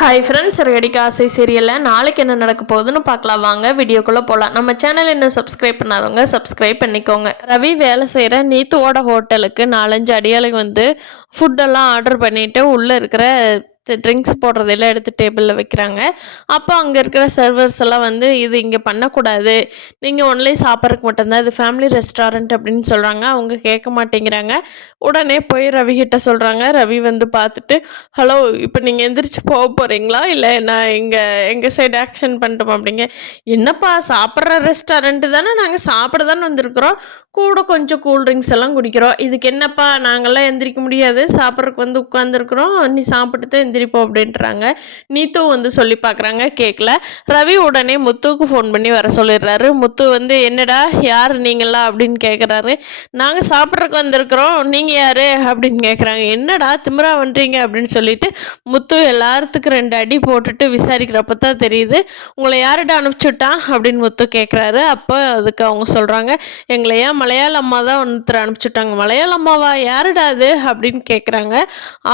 Hi friends, ரெடிக்கு ஆசை சீரியலில் நாளைக்கு என்ன நடக்க போகுதுன்னு பார்க்கலாம். வாங்க வீடியோக்குள்ளே போகலாம். நம்ம சேனல் இன்னும் சப்ஸ்கிரைப் பண்ணாதவங்க சப்ஸ்கிரைப் பண்ணிக்கோங்க. ரவி வேலை செய்கிற நீத்துவோட ஹோட்டலுக்கு 4-5 அடியாளுங்க வந்து ஃபுட்டெல்லாம் ஆர்டர் பண்ணிவிட்டு உள்ளே இருக்கிற ட்ரிங்க்ஸ் போடுறதெல்லாம் எடுத்து டேபிளில் வைக்கிறாங்க. அப்போ அங்கே இருக்கிற சர்வர்ஸ் எல்லாம் வந்து இது இங்கே பண்ணக்கூடாது, நீங்கள் ஒன்லி சாப்பிட்றதுக்கு மட்டும்தான், இது ஃபேமிலி ரெஸ்டாரண்ட் அப்படின்னு சொல்கிறாங்க. அவங்க கேட்க மாட்டேங்கிறாங்க. உடனே போய் ரவி கிட்ட சொல்கிறாங்க. ரவி வந்து பார்த்துட்டு, ஹலோ, இப்போ நீங்கள் எந்திரிச்சு போக போகிறீங்களா, இல்லை நான் எங்கள் சைடு ஆக்ஷன் பண்ணிட்டோம் அப்படிங்க. என்னப்பா, சாப்பிட்ற ரெஸ்டாரண்ட்டு தானே, நாங்கள் சாப்பிட தானே வந்திருக்கிறோம், கூட கொஞ்சம் கூல்ட்ரிங்க்ஸ் எல்லாம் குடிக்கிறோம், இதுக்கு என்னப்பா, நாங்கள்லாம் எந்திரிக்க முடியாது, சாப்பிட்றதுக்கு வந்து உட்காந்துருக்குறோம், நீ சாப்பிட்டு தான் எந்திரிப்போம் அப்படின்றாங்க. நீத்து வந்து சொல்லி பார்க்குறாங்க, கேட்கல. ரவி உடனே முத்துவுக்கு ஃபோன் பண்ணி வர சொல்லிடுறாரு. முத்து வந்து, என்னடா யார் நீங்களா அப்படின்னு கேட்குறாரு. நாங்கள் சாப்பிட்றதுக்கு வந்திருக்கிறோம், நீங்கள் யார் அப்படின்னு கேட்குறாங்க. என்னடா திமிரா வந்துறீங்க அப்படின்னு சொல்லிட்டு முத்து எல்லாத்துக்கும் 2 அடி போட்டுட்டு விசாரிக்கிறப்ப தான் தெரியுது, உங்களை யார்கிட்ட அனுப்பிச்சுட்டான் அப்படின்னு முத்து கேட்குறாரு. அப்போ அதுக்கு அவங்க சொல்கிறாங்க, எங்களையா மலையாள அம்மா தான் ஒருத்தர் அனுப்பிச்சுட்டாங்க. மலையாள அம்மாவா, யாருடா அது அப்படின்னு கேட்குறாங்க.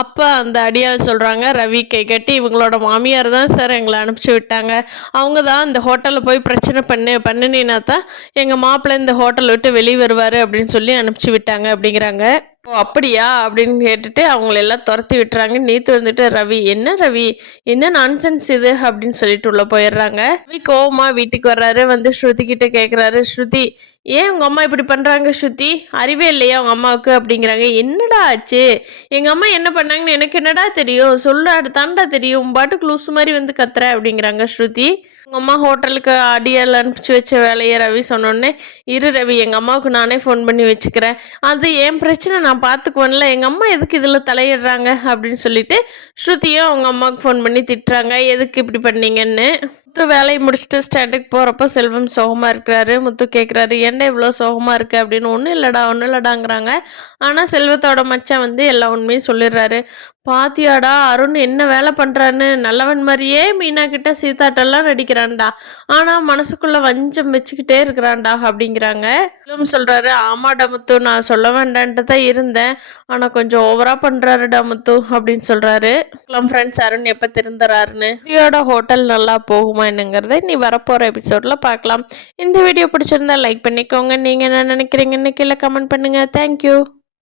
அப்போ அந்த அடியால் சொல்கிறாங்க, ரவி கை கட்டி, இவங்களோட மாமியார் தான் சார் எங்களை அனுப்பிச்சி விட்டாங்க, அவங்க தான் இந்த ஹோட்டலில் போய் பிரச்சனை பண்ணினா தான் எங்கள் மாப்பிள்ளை இந்த ஹோட்டலை விட்டு வெளியே வருவார் அப்படின்னு சொல்லி அனுப்பிச்சி விட்டாங்க அப்படிங்கிறாங்க. ஓ அப்படியா அப்படின்னு கேட்டுட்டு அவங்களெல்லாம் துரத்தி விட்டுறாங்க. நீத்து வந்துட்டு, ரவி என்ன நான்சென்ஸ் இது அப்படின்னு சொல்லிட்டு உள்ளே போயிடுறாங்க. ரவி கோவமா வீட்டுக்கு வர்றாரு. வந்து ஸ்ருதி கிட்ட கேட்குறாரு, ஸ்ருதி ஏன் உங்கள் அம்மா இப்படி பண்ணுறாங்க, ஸ்ருதி அறிவே இல்லையா உங்கள் அம்மாவுக்கு அப்படிங்கிறாங்க. என்னடா ஆச்சு, எங்கள் அம்மா என்ன பண்ணாங்கன்னு எனக்கு என்னடா தெரியும், சொல்ல தாண்டா தெரியும், பாட்டுக்கு லூஸ் மாதிரி வந்து கத்துற அப்படிங்கிறாங்க ஸ்ருதி. உங்கள் அம்மா ஹோட்டலுக்கு அடியால் அனுப்பிச்சி வச்ச வேலையை ரவி சொன்னோடனே, இரு ரவி, எங்கள் அம்மாவுக்கு நானே ஃபோன் பண்ணி வச்சுக்கிறேன், அது என் பிரச்சனை, நான் பார்த்துக்குவேன்ல, எங்கள் அம்மா எதுக்கு இதில் தலையிடுறாங்க அப்படின்னு சொல்லிட்டு ஸ்ருதியும் அவங்க அம்மாவுக்கு ஃபோன் பண்ணி திட்டுறாங்க, எதுக்கு இப்படி பண்ணீங்கன்னு. முத்து வேலையை முடிச்சுட்டு ஸ்டாண்டுக்கு போகிறப்போ செல்வம் சோகமாக இருக்கிறாரு. முத்து கேட்குறாரு, என்ன இவ்வளோ சோகமாக இருக்குது அப்படின்னு. ஒன்றும் இல்லைடாங்கிறாங்க. ஆனால் செல்வத்தோட மச்சான் வந்து எல்லா உண்மையும் சொல்லிடுறாரு. பாத்தியாடா, அருண் என்ன வேலை பண்ணுறான்னு, நல்லவன் மாதிரியே மீனா கிட்ட சீதாட்டெல்லாம் நடிக்கிறான்டா, ஆனால் மனசுக்குள்ளே வஞ்சம் வச்சுக்கிட்டே இருக்கிறான்டா அப்படிங்கிறாங்க. செல்வம் சொல்கிறாரு, ஆமாடா முத்து, நான் சொல்ல வேண்டான்ட்டு தான் இருந்தேன், ஆனால் கொஞ்சம் ஓவராக பண்ணுறாருடா முத்து அப்படின்னு சொல்கிறாரு. ஃப்ரெண்ட்ஸ், அருண் எப்போ திருந்துறாருன்னு, இதோட ஹோட்டல் நல்லா போகுமா என்னங்கிறத நீ வரப்போகிற எபிசோடில் பார்க்கலாம். இந்த வீடியோ பிடிச்சிருந்தா லைக் பண்ணிக்கோங்க. நீங்கள் என்ன நினைக்கிறீங்கன்னு கீழே கமெண்ட் பண்ணுங்கள். தேங்க்யூ.